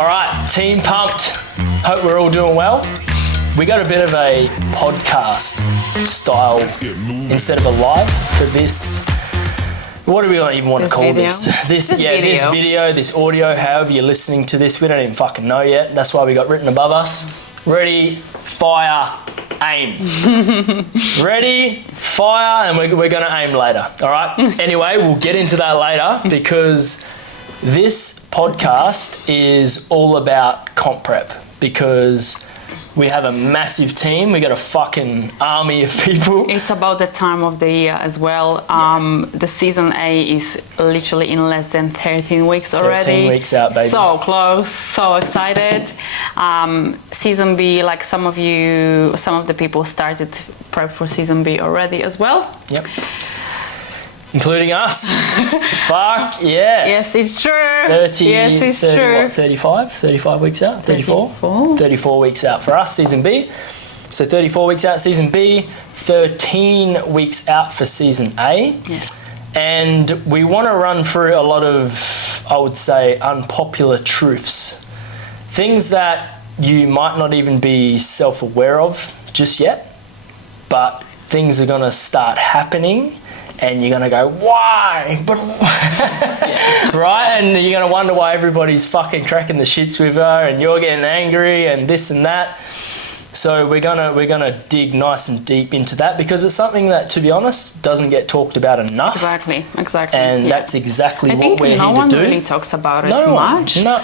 All right, Team Pumped. Hope we're all doing well. We got a bit of a podcast style instead of a live for this. What do we even want to call this? This video, this audio, however you're listening to this, we don't even fucking know yet. That's why we got written above us. Ready, fire, aim. Ready, fire, and we're going to aim later. All right? Anyway, we'll get into that later because this podcast is all about comp prep because we have a massive team. We got a fucking army of people. It's about the time of the year as well. The season A is literally in less than 13 weeks already. 13 weeks out, baby. So close, so excited. Season B, like some of the people started prep for season B already as well. Yep. Including us. Fuck, yeah. Yes, it's true. 30, yes, it's 30, true. What, 35? 35 weeks out? 34? 34 weeks out for us, season B. So 34 weeks out, season B. 13 weeks out for season A. Yeah. And we want to run through a lot of, I would say, unpopular truths. Things that you might not even be self-aware of just yet, but things are going to start happening. And you're going to go, why? But right? And you're going to wonder why everybody's fucking cracking the shits with her and you're getting angry and this and that. So we're gonna dig nice and deep into that because it's something that, to be honest, doesn't get talked about enough. Exactly. And that's exactly what we're here to do. No one really talks about it much. No.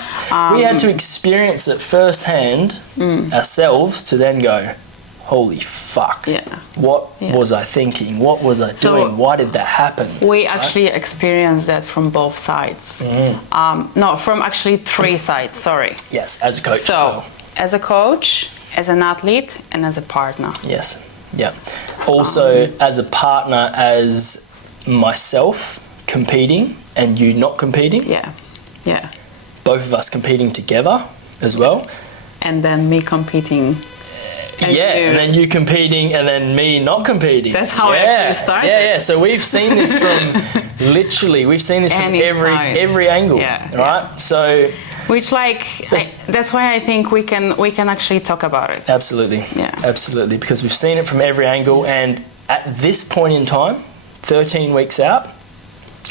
We had to experience it firsthand ourselves to then go, holy fuck. Yeah. What was I thinking? What was I doing? Why did that happen? We actually experienced that from both sides. No, from actually three sides, sorry. Yes, as a coach as well. As a coach, as an athlete, and as a partner. Yes, yeah. Also, as a partner, as myself competing and you not competing. Yeah, yeah. Both of us competing together as well. And then me competing. And then you competing and then me not competing. That's how it actually started. Yeah. So we've seen this from every angle, right? So which that's why I think we can actually talk about it. Absolutely. Yeah. Absolutely, because we've seen it from every angle and at this point in time, 13 weeks out,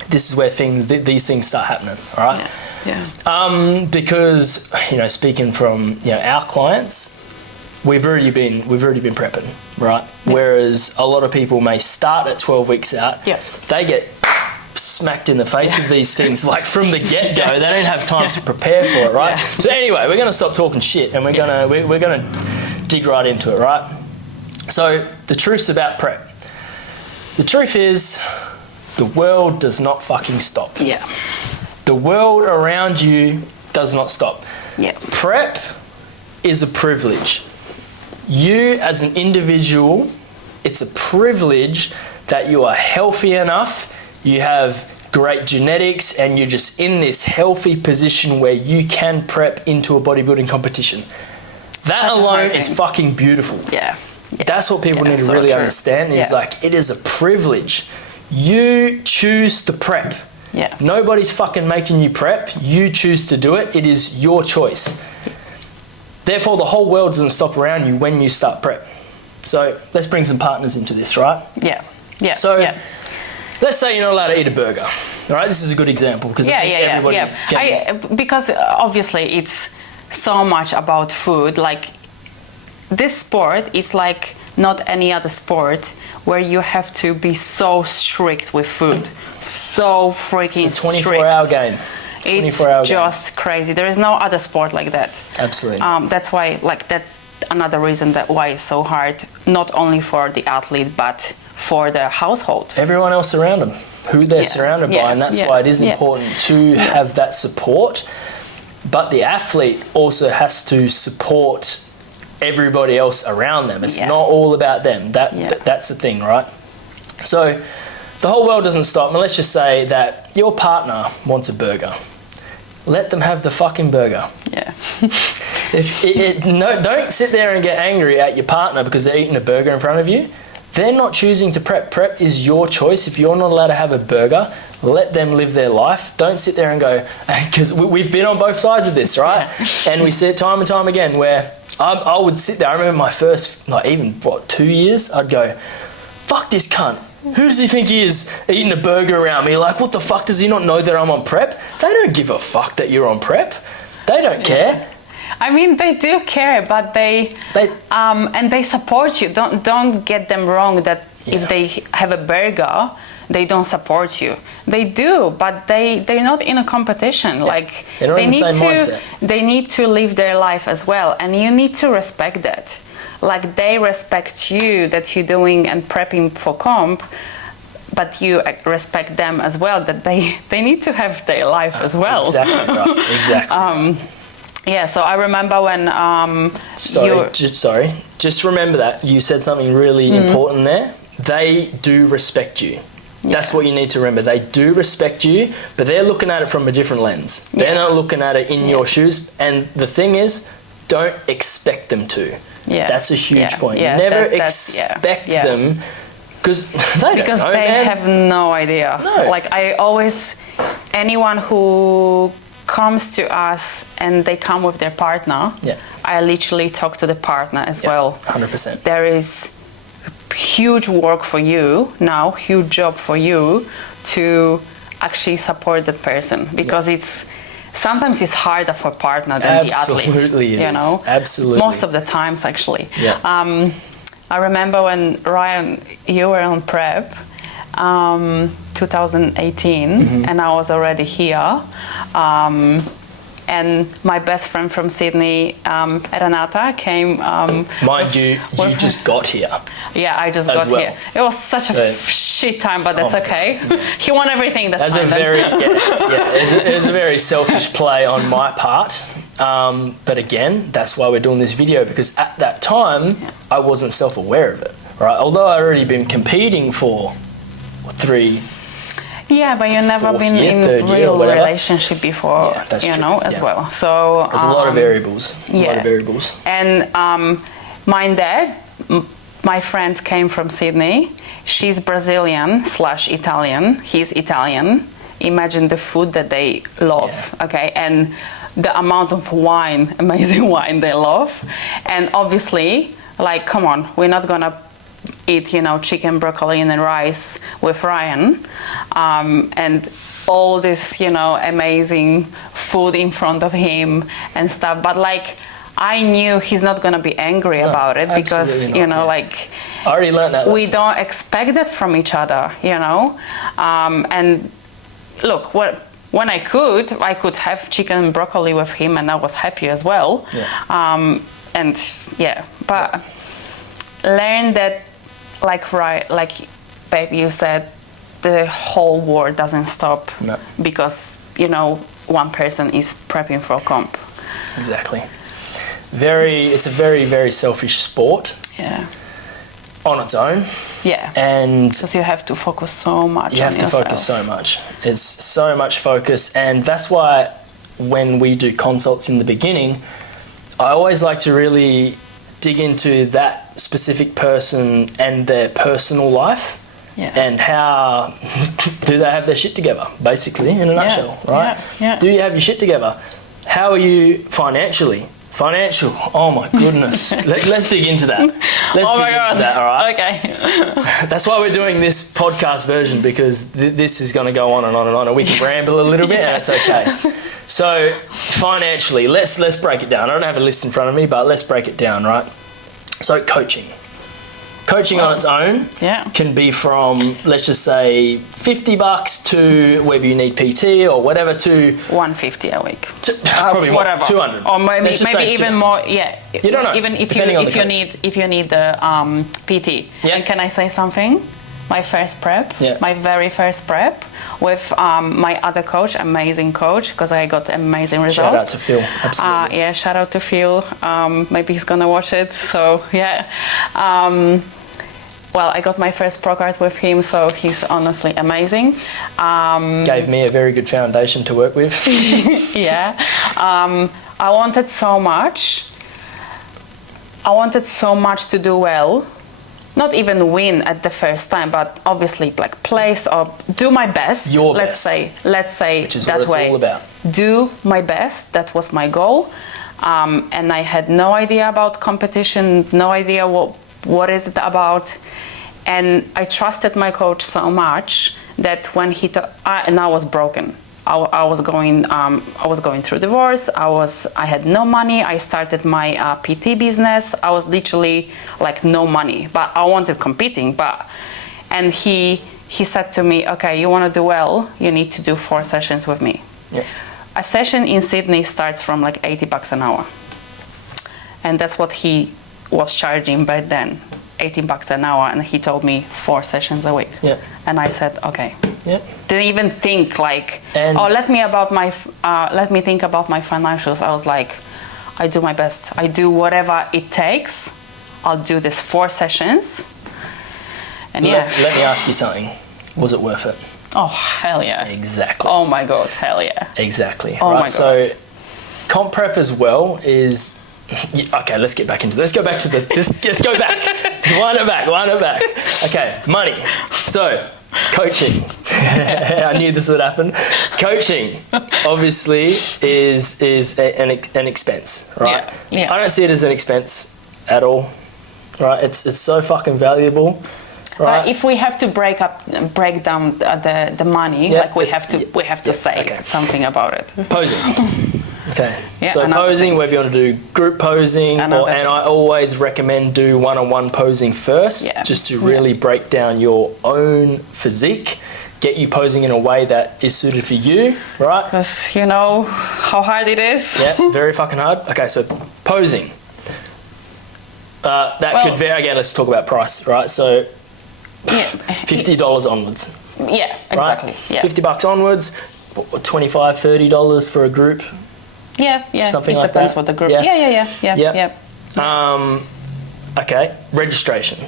this is where these things start happening, all right? Yeah. Because, speaking from, our clients, we've already been prepping, right? Yeah. Whereas a lot of people may start at 12 weeks out. Yeah. They get smacked in the face with these things like from the get-go. They don't have time to prepare for it, right? Yeah. So anyway, we're going to stop talking shit and we're going to dig right into it, right? So the truth's about prep. The truth is the world does not fucking stop. Yeah. The world around you does not stop. Yeah. Prep is a privilege. You as an individual, it's a privilege that you are healthy enough, you have great genetics, and you're just in this healthy position where you can prep into a bodybuilding competition. That alone is fucking beautiful. Yeah. That's what people need to really understand is it is a privilege. You choose to prep. Yeah. Nobody's fucking making you prep. You choose to do it. It is your choice. Therefore, the whole world doesn't stop around you when you start prep. So let's bring some partners into this, right? Yeah. So let's say you're not allowed to eat a burger. All right, this is a good example because I think everybody because obviously it's so much about food. Like this sport is like not any other sport where you have to be so strict with food. So freaking it's a 24-hour game. It's just crazy. There is no other sport like that. Absolutely. That's why, that's another reason why it's so hard, not only for the athlete, but for the household. Everyone else around them, who they're surrounded by, and that's why it is important to have that support. But the athlete also has to support everybody else around them. It's not all about them. That's the thing, right? So the whole world doesn't stop. Now let's just say that your partner wants a burger. Let them have the fucking burger. Yeah. Don't sit there and get angry at your partner because they're eating a burger in front of you. they're not choosing to prep. Prep is your choice. If you're not allowed to have a burger, let them live their life. Don't sit there and go, because we've been on both sides of this, right? And we see it time and time again where I would sit there. I remember my first, 2 years, I'd go, fuck this cunt. Who does he think he is eating a burger around me? Like, what the fuck, does he not know that I'm on prep? They don't give a fuck that you're on prep. They don't care. I mean, they do care, but they support you. Don't get them wrong that if they have a burger, they don't support you. They do, but they're not in a competition. Like, they're not in the same mindset. They need to live their life as well, and you need to respect that. Like, they respect you that you're doing and prepping for comp, but you respect them as well, that they need to have their life as well. Exactly right. Exactly. Yeah, so I remember when just remember that you said something really important there. They do respect you. That's what you need to remember. They do respect you, but they're looking at it from a different lens. They're not looking at it in your shoes. And the thing is, don't expect them to. Yeah. That's a huge point. Yeah, Never expect them, because they have no idea. No. Like, anyone who comes to us and they come with their partner, I literally talk to the partner as well. 100%. There is huge work for you now, huge job for you to actually support that person, because sometimes it's harder for partner than the athlete. Absolutely, Absolutely. Most of the times, actually. Yeah. I remember when, Ryan, you were on prep, 2018, and I was already here. And my best friend from Sydney, Renata, came. Mind you, you just got here. Yeah, I just got here. It was such a shit time, but that's okay. He won everything. That's fine. It's a very selfish play on my part. But again, that's why we're doing this video, because at that time, I wasn't self-aware of it. Right? Although I'd already been competing for 3. Yeah, but you've never been in a real relationship before, as well. So there's a lot of variables. A lot of variables. And my dad, my friend came from Sydney. She's Brazilian/Italian. He's Italian. Imagine the food that they love, okay? And the amount of wine, amazing wine they love. And obviously, like, come on, we're not gonna eat, chicken, broccoli, and then rice with Ryan, and all this, amazing food in front of him and stuff. But like, I knew he's not gonna be angry about it, because like, I already learned that. We don't expect that from each other, And look, when I could have chicken and broccoli with him, and I was happy as well. But learn that. Like babe, you said, the whole world doesn't stop because one person is prepping for a comp. Exactly. It's a very, very selfish sport. Yeah. On its own. Yeah. And because you have to focus so much. You have to focus so much. It's so much focus, and that's why when we do consults in the beginning, I always like to really dig into that specific person and their personal life, and how do they have their shit together, basically, in a nutshell, right? Yeah. Do you have your shit together? How are you financially? Financial, oh my goodness. Let's dig into that. Let's dig into that, all right? Okay. That's why we're doing this podcast version, because this is going to go on and on and on, and we can ramble a little bit, and it's okay. So financially, let's break it down. I don't have a list in front of me, but let's break it down, right? So coaching on its own can be from, let's just say, $50 to whether you need PT or whatever, to $150 a week. Probably whatever. 200. Or maybe even more. Yeah. You don't know. Even if you need the PT. Yeah. And can I say something? My first prep, my very first prep, with my other coach, amazing coach, because I got amazing results. Shout out to Phil, absolutely. Shout out to Phil. Maybe he's gonna watch it. So well, I got my first pro card with him, so he's honestly amazing. Gave me a very good foundation to work with. I wanted so much to do well, not even win at the first time, but obviously like place or do my best. Let's say which is that what it's way. all about. Do my best. That was my goal, and I had no idea about competition, no idea what is it about, and I trusted my coach so much that when he and I was broken. I was going through divorce. I had no money. I started my PT business. I was literally like no money, but I wanted competing. And he said to me, okay, you want to do well, you need to do 4 sessions with me. Yeah. A session in Sydney starts from like $80 an hour, and that's what he was charging back then, $18 an hour. And he told me 4 sessions a week. Yeah. And I said, okay. Yep. Didn't even think like, let me think about my financials. I was like, I do my best. I do whatever it takes. I'll do this 4 sessions. And let me ask you something. Was it worth it? Oh, hell yeah. Exactly. Oh my God, hell yeah. Exactly. Oh right. my God. So comp prep as well is, okay, let's get back into this. Let's go back to let's go back. Wind it back. Okay, money. So, coaching. I knew this would happen. Coaching, obviously, is an expense, right? Yeah. I don't see it as an expense at all, right? It's so fucking valuable, right? If we have to break down the money, like we have to say something about it. Posing. Okay, Yeah, so posing, whether you want to do group posing, and I always recommend do one-on-one posing first, just to really break down your own physique, get you posing in a way that is suited for you, right? Because you know how hard it is. Yeah, very fucking hard. Okay, so posing. Could vary. Again, let's talk about price, right? So $50 onwards. Yeah, exactly. Right? Yeah. $50 onwards, $25, $30 for a group. Yeah. Something it like depends that. what the group. Yeah. Okay, registration.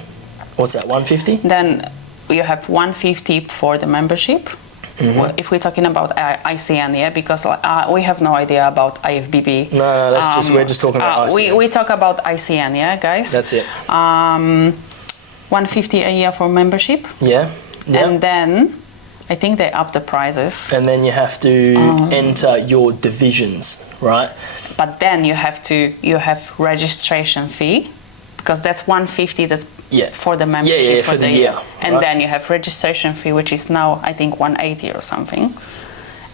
What's that? $150? Then you have $150 for the membership. Mm-hmm. Well, if we're talking about ICN, because we have no idea about IFBB. No, we're just talking about ICN. We talk about ICN, guys. That's it. $150 a year for membership. Yeah. And then I think they up the prices. And then you have to enter your divisions, right? But then you have registration fee, because that's $150. That's for the membership for the year. And then you have registration fee, which is now I think $180 or something.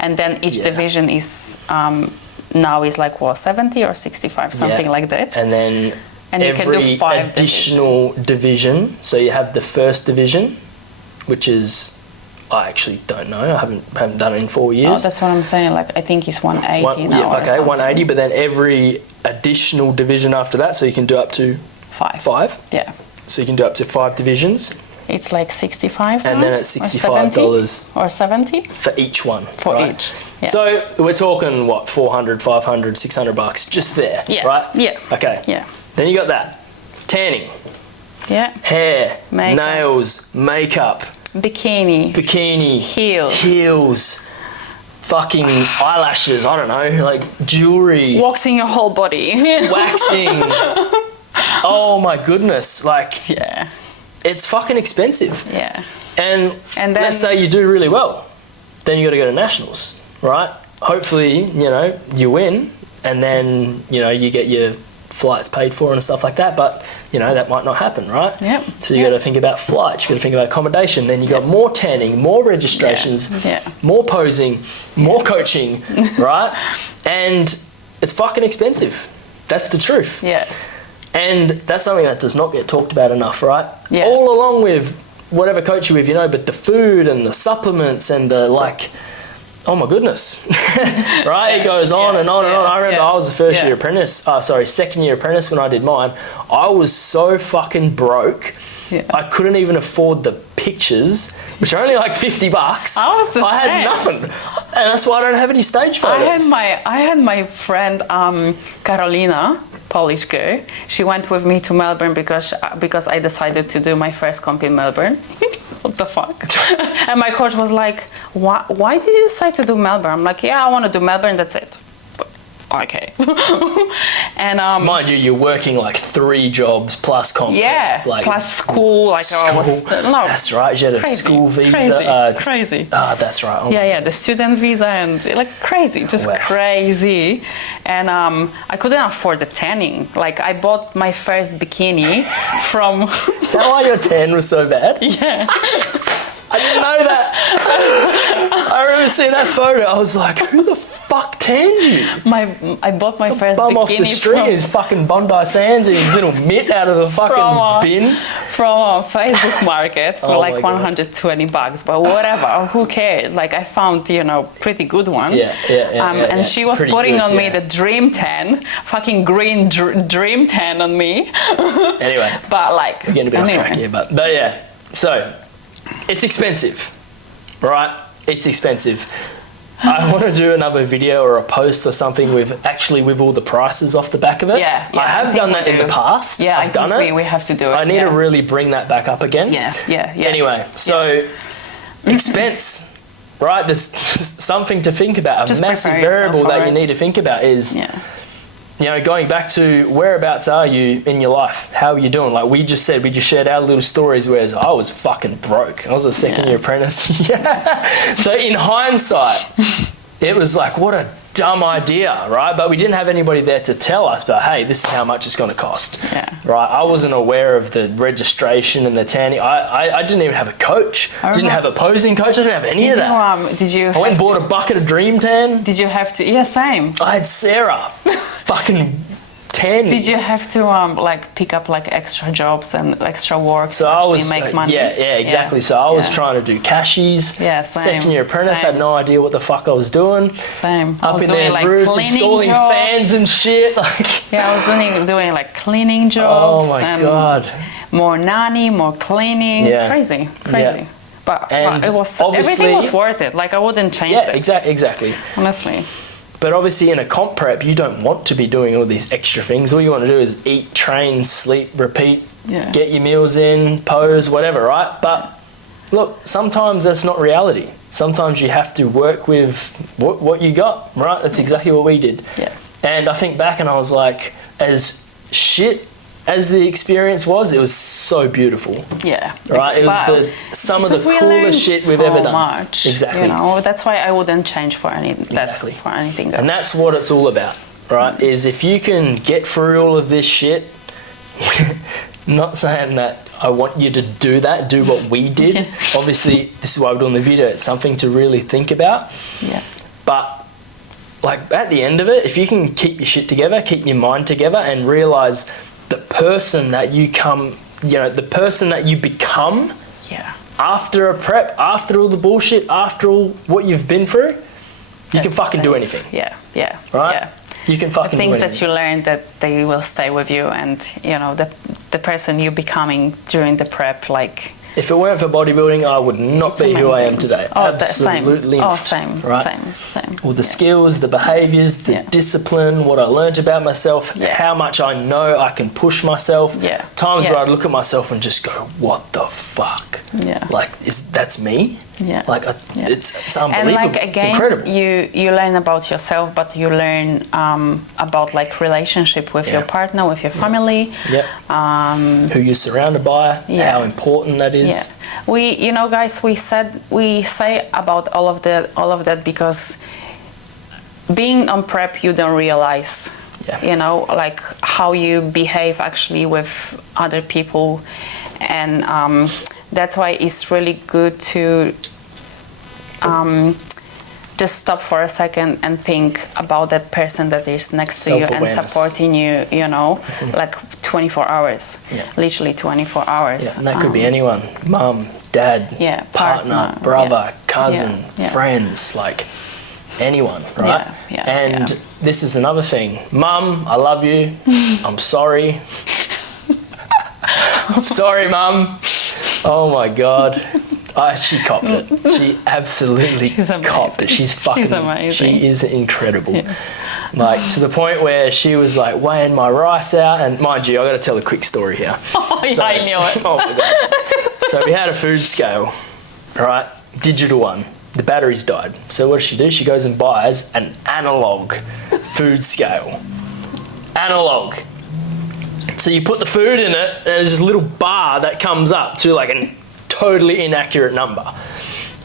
And then each division is now is like what, 70 or 65, something like that. And then you can do 5 additional division. So you have the first division, which is, I actually don't know. I haven't done it in 4 years. Oh, that's what I'm saying. Like I think it's 180 now. Yeah, okay, 180. But then every additional division after that, so you can do up to 5. Yeah. So you can do up to 5 divisions. It's like 65. And then it's $65 or 70 for each one. For each. Yeah. So we're talking what, $400, $500, $600 just there, right? Yeah. Okay. Yeah. Then you got that tanning. Yeah. Hair, makeup. nails, makeup. Bikini. Heels. Fucking eyelashes, I don't know, like jewelry. Waxing your whole body. Waxing. Oh my goodness, like it's fucking expensive. Yeah. And then, let's say you do really well, then you got to go to nationals, right? Hopefully, you win, and then you get your flights paid for and stuff like that, but that might not happen, right? Yep. So you got to think about flights, you got to think about accommodation, then you got more tanning, more registrations, more posing, more coaching, right? And it's fucking expensive. That's the truth. Yeah. And that's something that does not get talked about enough, right? Yeah. All along with whatever coach you're with, but the food and the supplements and the oh my goodness, right? It goes on and on and on. I remember I was a second year apprentice when I did mine. I was so fucking broke. Yeah. I couldn't even afford the pictures, which are only like $50. I had nothing. And that's why I don't have any stage photos. I had my friend Carolina, Polish girl. She went with me to Melbourne because I decided to do my first comp in Melbourne. What the fuck? And my coach was like, why did you decide to do Melbourne? I'm like, I want to do Melbourne, that's it. okay. And mind you, you're working like 3 jobs plus comp. yeah, like, plus school. Like school. I was no. That's right. You had a Crazy, school visa. Crazy. Ah, that's right. Oh, Yeah, the student visa and like crazy, just Wow. crazy. And I couldn't afford the tanning. Like I bought my first bikini from. Is that why your tan was so bad? Yeah. I didn't know that. I remember seeing that photo. I was like, who the fuck tanned you? I bought my first Bum bikini off the street, from, his fucking Bondi Sands and his little mitt out of the fucking bin. from a Facebook market for Oh like my God. $120, but whatever, who cared? Like I found, pretty good one. Yeah. And she was Pretty putting good, on me yeah. the dream tan, fucking green dream tan on me. Anyway, But like, we're getting a bit anyway. off track here, but yeah. So, it's expensive, right? It's expensive. I want to do another video or a post or something with all the prices off the back of it. Yeah, I have think done we that in do. the past. Yeah, I've done it. we have to do it. I need to really bring that back up again. Yeah. Anyway, so expense, right? There's something to think about. A Just massive prepare yourself variable for that you it. need to think about is, Yeah. going back to whereabouts are you in your life? How are you doing? Like we just shared our little stories, whereas I was fucking broke. I was a second year apprentice. Yeah. So in hindsight, it was like, what a dumb idea, right? But we didn't have anybody there to tell us, but hey, this is how much it's going to cost. Yeah. Right? I wasn't aware of the registration and the tanning. I didn't even have a coach. Didn't have a posing coach. I didn't have any of that. Did you? I went and bought a bucket of Dream Tan. Did you have to? Yeah, same. I had Sarah fucking tan. Did you have to pick up like extra jobs and extra work So to I actually was make money? Yeah, exactly. So I was trying to do cashies. Yeah, same. Second year apprentice, Same. had no idea what the fuck I was doing. Same. I Up was in doing their like roofs, cleaning installing jobs. fans and shit. Like, Yeah, I was doing like cleaning jobs. oh my and god. More nanny, more cleaning. Yeah. Crazy. Yeah. But And it was obviously- everything was worth it. Like I wouldn't change Yeah, it. exactly. Honestly. But obviously in a comp prep, you don't want to be doing all these extra things. All you want to do is eat, train, sleep, repeat, Yeah. get your meals in, pose, whatever, right? But look, sometimes that's not reality. Sometimes you have to work with what you got, right? That's exactly what we did. Yeah. And I think back and I was like, as shit as the experience was, it was so beautiful. Yeah. Right? It was But some of the because we learned coolest shit we've so ever done. Much, Exactly. That's why I wouldn't change for anything. And that's what it's all about, right? Is if you can get through all of this shit, not saying that I want you to do what we did. Yeah. Obviously, this is why we're doing the video. It's something to really think about. Yeah. But like at the end of it, if you can keep your shit together, keep your mind together and realize the person that you the person that you become Yeah. after a prep, after all the bullshit, after all what you've been through, you can fucking do anything. Yeah. Right? Yeah. You can fucking do Things anything. that you learn that they will stay with you, and the person you're becoming during the prep, like. If it weren't for bodybuilding, I would not It's be who I am amazing. today. Absolutely not. Same. Right? Same. All the skills, the behaviours, the discipline, what I learned about myself, how much I know I can push myself. Yeah. Times Yeah. where I'd look at myself and just go, what the fuck? Yeah. Like, that's me? Yeah. Like, it's unbelievable. And like again, it's incredible. you learn about yourself, but you learn about like relationship with your partner, with your family. Yep. Who you're surrounded by, how important that is. Yeah. We, guys, we say about all of that because being on prep, you don't realize, like how you behave actually with other people, and that's why it's really good to just stop for a second and think about that person that is next to you and supporting you, like 24 hours, literally 24 hours. Yeah, and that could be anyone, mum, dad, partner, brother, cousin, friends, like anyone, right? And this is another thing. Mum, I love you. I'm sorry. I'm sorry, Mum. Oh my God. She copped it. She absolutely copped it. She's amazing. She is incredible. Yeah. Like to the point where she was like weighing my rice out, and mind you, I got to tell a quick story here. I knew it. Oh my God. So we had a food scale, right? Digital one. The battery's died. So what does she do? She goes and buys an analog food scale. Analog. So you put the food in it, and there's this little bar that comes up to like a totally inaccurate number,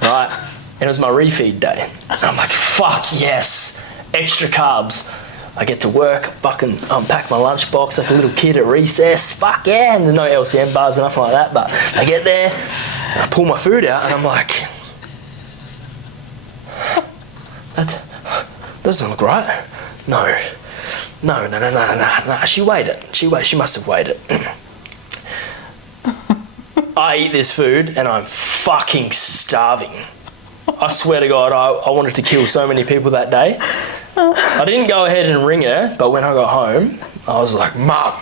right? And it was my refeed day. And I'm like, fuck yes, extra carbs. I get to work, fucking unpack my lunchbox like a little kid at recess. Fuck yeah, and there's no LCM bars or nothing like that. But I get there, and I pull my food out, and I'm like, that doesn't look right. No. She waited. She must have waited. I eat this food and I'm fucking starving. I swear to God, I wanted to kill so many people that day. I didn't go ahead and ring her, but when I got home, I was like, Mum,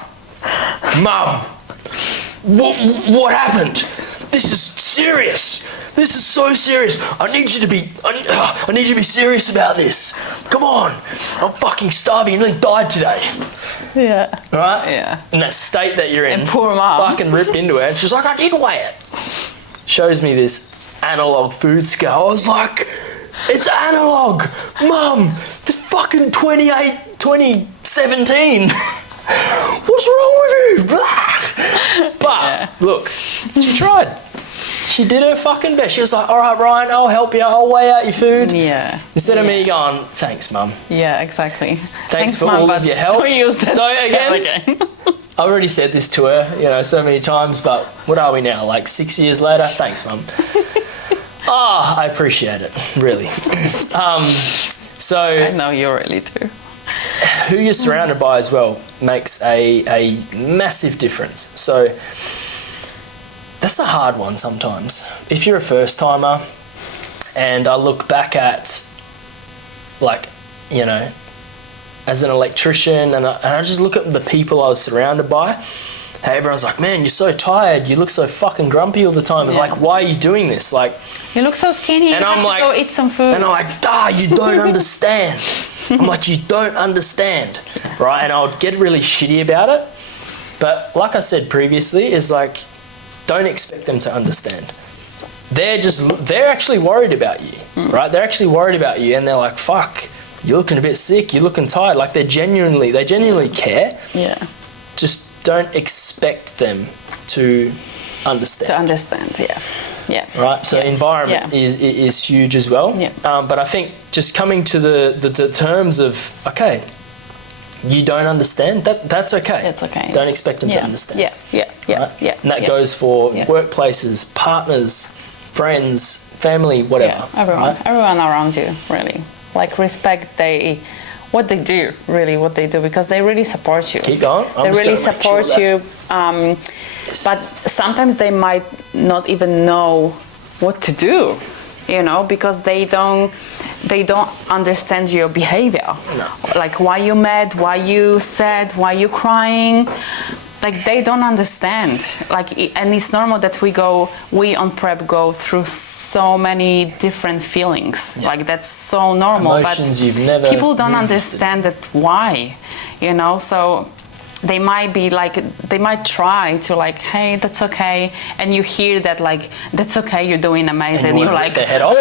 what happened? This is serious. This is so serious. I need you to be serious about this. Come on. I'm fucking starving. You nearly died today. Yeah. Right? Yeah. In that state that you're in. And poor mum. Fucking ripped into it. She's like, I did weigh it. Shows me this analog food scale. I was like, it's analog. Mum, it's fucking 2017. What's wrong with you? But, look, she tried. She did her fucking best. She was like, all right, Ryan, I'll help you. I'll weigh out your food. Yeah. Instead of me going, thanks, Mum. Yeah, exactly. Thanks for all of your help. Don't use that so again, I already said this to her, so many times, but what are we now, like 6 years later? Thanks, Mum. I appreciate it, really. So I know you really do. Who you're surrounded by as well makes a massive difference. So that's a hard one sometimes. If you're a first timer, and I look back at, like, as an electrician, and I just look at the people I was surrounded by, how everyone's like, man, you're so tired, you look so fucking grumpy all the time, and like, why are you doing this? Like, you look so skinny, and I'm like, go eat some food. And I'm like, you don't understand. I'm like, you don't understand, right? And I would get really shitty about it, but like I said previously, is like, don't expect them to understand. They're actually worried about you, right? They're actually worried about you, and they're like, fuck, you're looking a bit sick, you're looking tired. Like, they genuinely care. Yeah. Just don't expect them to understand. Yeah. Right. So environment is huge as well. Yeah. But I think just coming to the terms of, okay, you don't understand, that's okay. It's okay. Don't expect them to understand. Yeah. And that goes for workplaces, partners, friends, family, whatever. Yeah. Everyone around you, really. Like, respect what they do, because they really support you. Keep going. They really support you. But sometimes they might not even know what to do, because they don't understand your behavior. No. Like, why you mad, why you sad, why you crying. Like, they don't understand. Like, and it's normal that we on prep go through so many different feelings. Yeah. Like, that's so normal. Emotions but you've never people don't understand that why, so they might try to, like, hey, that's okay, and you hear that, like, that's okay, you're doing amazing, and you're like, their head off.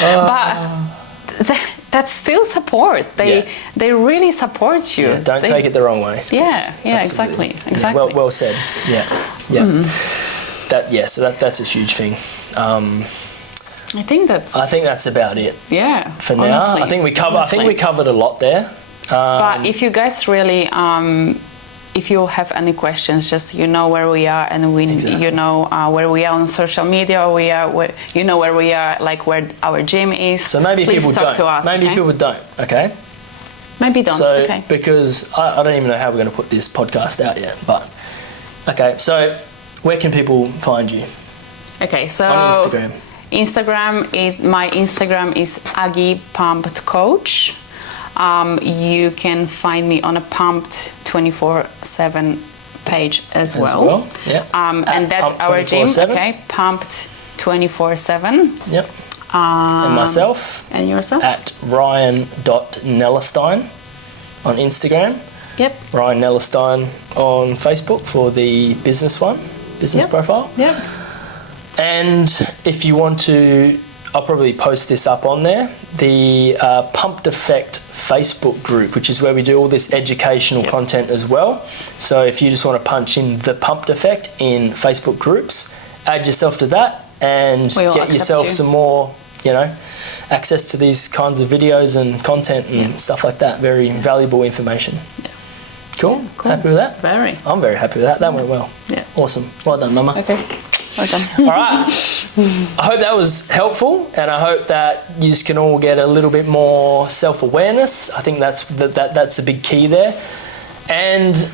But that's still support. They really support you. Yeah, don't take it the wrong way. Yeah, exactly. Yeah, well said. Yeah. Mm-hmm. So that's a huge thing. I think that's about it. Yeah. For now, honestly, I think we covered a lot there. But if you guys really, if you have any questions, just where we are, and where we are on social media. Where we are, like, where our gym is. So maybe please people talk don't. to us. Maybe people don't. Okay. Maybe don't. So okay. Because I don't even know how we're going to put this podcast out yet, but okay. So where can people find you? Okay. So on Instagram. My Instagram is Aggie Pumped Coach. You can find me on a Pumped 24/7 page as well. Yeah. And that's our gym. Okay. Pumped 24/7. Yep. And myself. And yourself? At Ryan.Nellerstein on Instagram. Yep. Ryan Nellerstein on Facebook for the business profile. Yep. And if you want to, I'll probably post this up on there, the Pumped Effect Facebook group, which is where we do all this educational content as well. So if you just want to punch in the Pumped Effect in Facebook groups, add yourself to that and get yourself some more, access to these kinds of videos and content and stuff like that. Very valuable information. Yeah. Cool? Happy with that? Very. I'm very happy with that. That went well. Yeah. Awesome. Well done, Mama. Okay. Well done. All right. I hope that was helpful, and I hope that you can all get a little bit more self-awareness. I think that's a big key there. And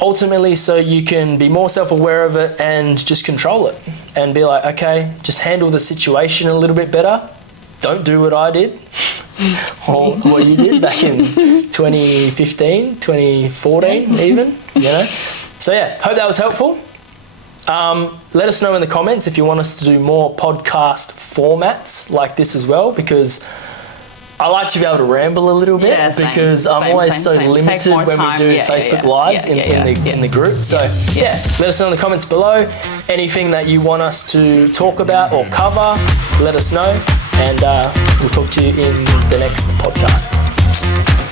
ultimately, so you can be more self-aware of it and just control it and be like, okay, just handle the situation a little bit better. Don't do what I did or what you did back in 2015, 2014 even, So yeah, hope that was helpful. Let us know in the comments if you want us to do more podcast formats like this as well, because I like to be able to ramble a little bit because I'm always so limited when we do Facebook Lives in the group. So let us know in the comments below anything that you want us to talk about or cover. Let us know, and we'll talk to you in the next podcast.